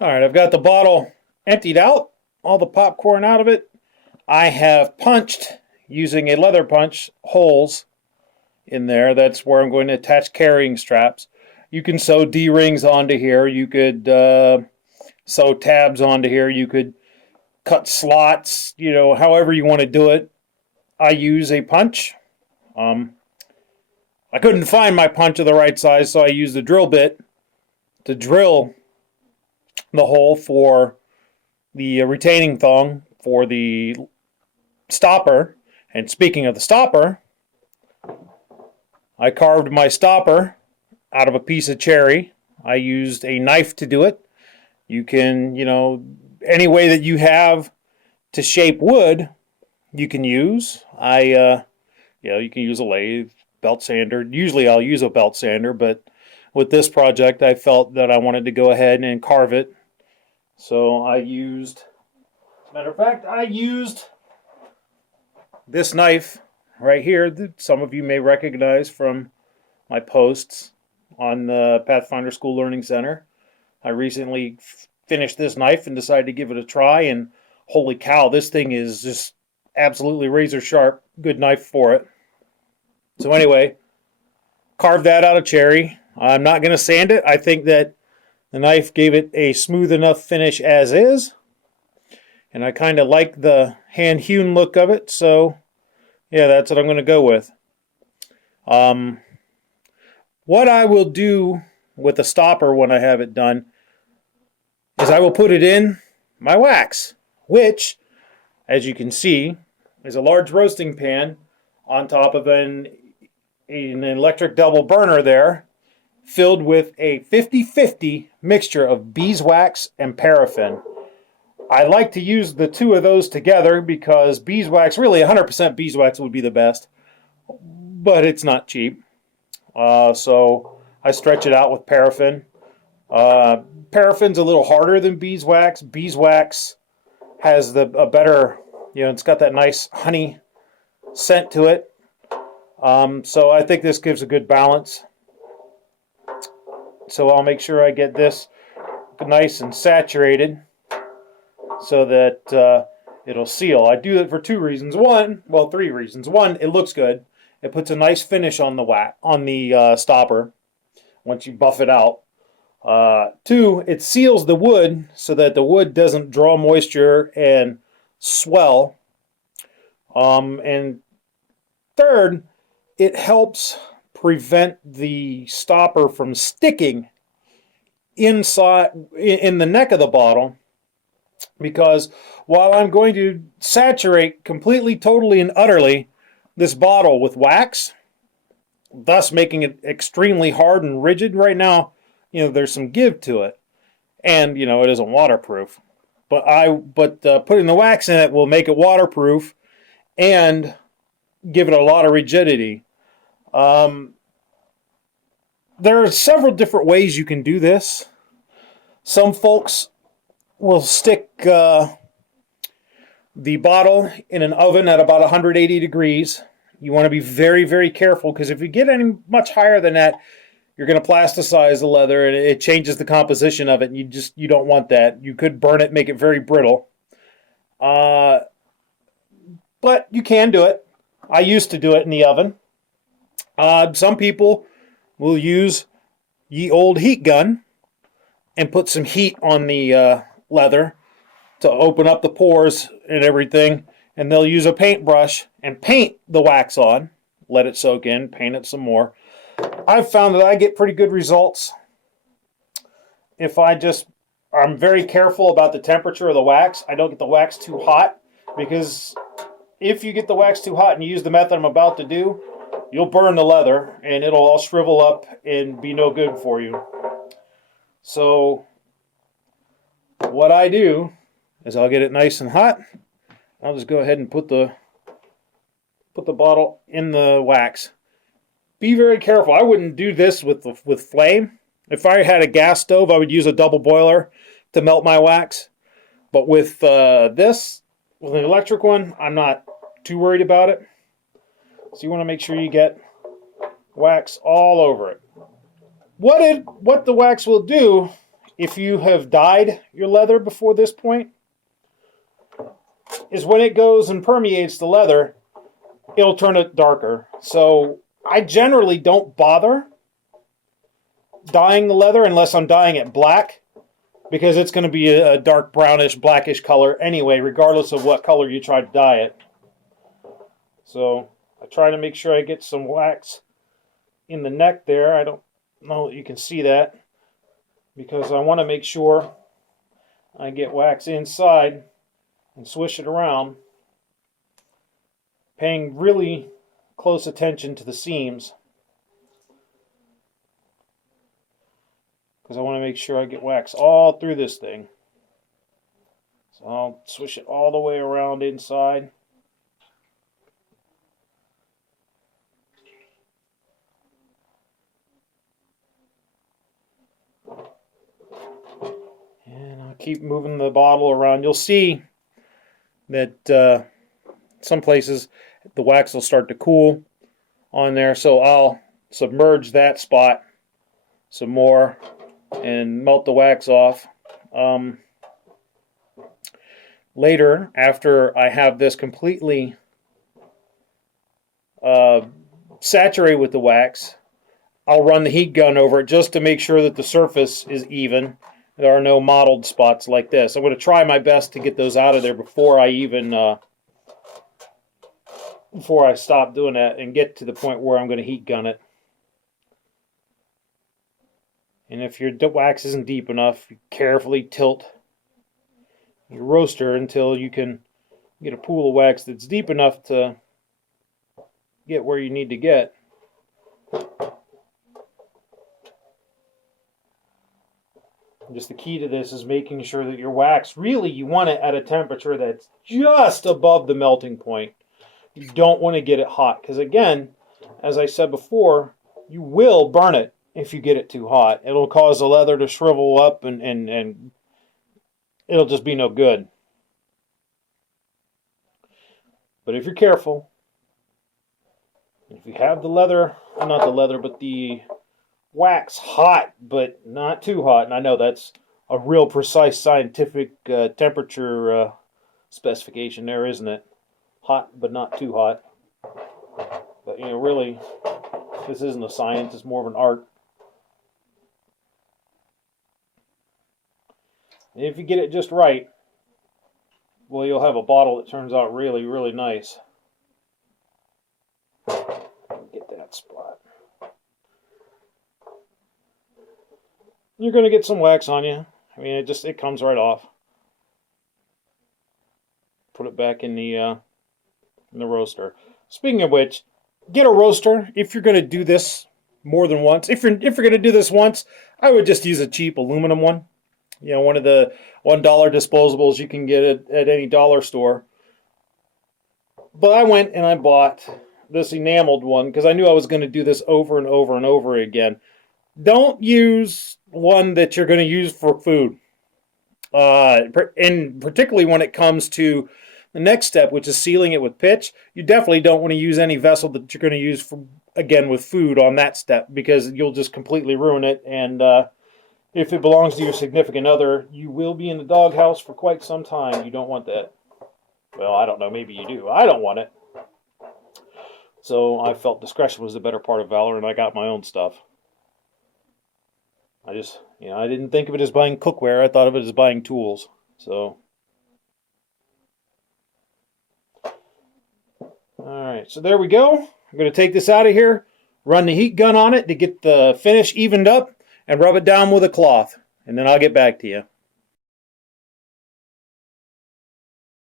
All right, I've got the bottle emptied out, all the popcorn out of it. I have punched using a leather punch holes in there. That's where I'm going to attach carrying straps. You can sew D-rings onto here. You could sew tabs onto here. You could cut slots, however you want to do it. I use a punch. Um, I couldn't find my punch of the right size, so I used a drill bit to drill the hole for the retaining thong for the stopper. And speaking of the stopper, I carved my stopper out of a piece of cherry. I used a knife to do it. You can, any way that you have to shape wood, you can use. You can use a lathe, belt sander. Usually I'll use a belt sander, but with this project, I felt that I wanted to go ahead and carve it. So I used, matter of fact, I used this knife right here that some of you may recognize from my posts on the Pathfinder School Learning Center. I recently finished this knife and decided to give it a try, and holy cow, this thing is just absolutely razor sharp. Good knife for it. So anyway, carved that out of cherry. I'm not going to sand it. I think that the knife gave it a smooth enough finish as is. And I kind of like the hand-hewn look of it, so yeah, that's what I'm going to go with. What I will do with the stopper when I have it done is I will put it in my wax, which, as you can see, is a large roasting pan on top of an electric double burner there, filled with a 50-50 mixture of beeswax and paraffin. I like to use the two of those together because beeswax, really 100% beeswax would be the best, but it's not cheap. So I stretch it out with paraffin. Paraffin's a little harder than beeswax. Beeswax has a better, it's got that nice honey scent to it. So I think this gives a good balance. So I'll make sure I get this nice and saturated so that it'll seal. I do it for two reasons. Three reasons. One, it looks good. It puts a nice finish on the stopper once you buff it out. Two, it seals the wood so that the wood doesn't draw moisture and swell. And third, it helps prevent the stopper from sticking inside in the neck of the bottle, because while I'm going to saturate completely, totally, and utterly this bottle with wax, thus making it extremely hard and rigid right now, there's some give to it, and it isn't waterproof. But putting the wax in it will make it waterproof and give it a lot of rigidity. There are several different ways you can do this. Some folks will stick the bottle in an oven at about 180 degrees. You want to be very, very careful, because if you get any much higher than that, you're going to plasticize the leather and it changes the composition of it. And you don't want that. You could burn it, make it very brittle. But you can do it. I used to do it in the oven. Some people will use ye old heat gun and put some heat on the leather to open up the pores and everything. And they'll use a paintbrush and paint the wax on, let it soak in, paint it some more. I've found that I get pretty good results if I'm very careful about the temperature of the wax. I don't get the wax too hot, because if you get the wax too hot and you use the method I'm about to do, you'll burn the leather and it'll all shrivel up and be no good for you. So what I do is I'll get it nice and hot. I'll just go ahead and put the bottle in the wax. Be very careful. I wouldn't do this with flame. If I had a gas stove, I would use a double boiler to melt my wax. But with an electric one, I'm not too worried about it. So you want to make sure you get wax all over it. What the wax will do if you have dyed your leather before this point, is when it goes and permeates the leather, it'll turn it darker. So I generally don't bother dyeing the leather unless I'm dyeing it black, because it's going to be a dark brownish, blackish color anyway, regardless of what color you try to dye it. So I try to make sure I get some wax in the neck there. I don't know that you can see that, because I want to make sure I get wax inside and swish it around, paying really close attention to the seams, because I want to make sure I get wax all through this thing. So I'll swish it all the way around inside. And I'll keep moving the bottle around. You'll see that some places the wax will start to cool on there, so I'll submerge that spot some more and melt the wax off. Later, after I have this completely saturated with the wax, I'll run the heat gun over it just to make sure that the surface is even. There are no mottled spots like this. I'm going to try my best to get those out of there before I even before I stop doing that and get to the point where I'm going to heat gun it. And if your wax isn't deep enough, you carefully tilt your roaster until you can get a pool of wax that's deep enough to get where you need to get. Just the key to this is making sure that your wax, really you want it at a temperature that's just above the melting point. You don't want to get it hot, because again, as I said before, you will burn it if you get it too hot. It'll cause the leather to shrivel up and it'll just be no good. But if you're careful, if you have the leather, not the leather, but the wax hot, but not too hot, and I know that's a real precise scientific temperature specification there, isn't it? Hot, but not too hot. But, you know, really, this isn't a science, it's more of an art. And if you get it just right, well, you'll have a bottle that turns out really, really nice. Get that spot. You're going to get some wax on you. I mean, it comes right off. Put it back in the roaster. Speaking of which, get a roaster if you're going to do this more than once. If you're going to do this once, I would just use a cheap aluminum one. You know, one of the $1 disposables you can get at any dollar store. But I went and I bought this enameled one because I knew I was going to do this over and over and over again. Don't use one that you're going to use for food. And particularly when it comes to the next step, which is sealing it with pitch, you definitely don't want to use any vessel that you're going to use for, again, with food on that step, because you'll just completely ruin it. And if it belongs to your significant other, you will be in the doghouse for quite some time. You don't want that. Well, I don't know. Maybe you do. I don't want it. So I felt discretion was the better part of valor, and I got my own stuff. I just, I didn't think of it as buying cookware. I thought of it as buying tools. So, all right. So there we go. I'm going to take this out of here, run the heat gun on it to get the finish evened up, and rub it down with a cloth. And then I'll get back to you.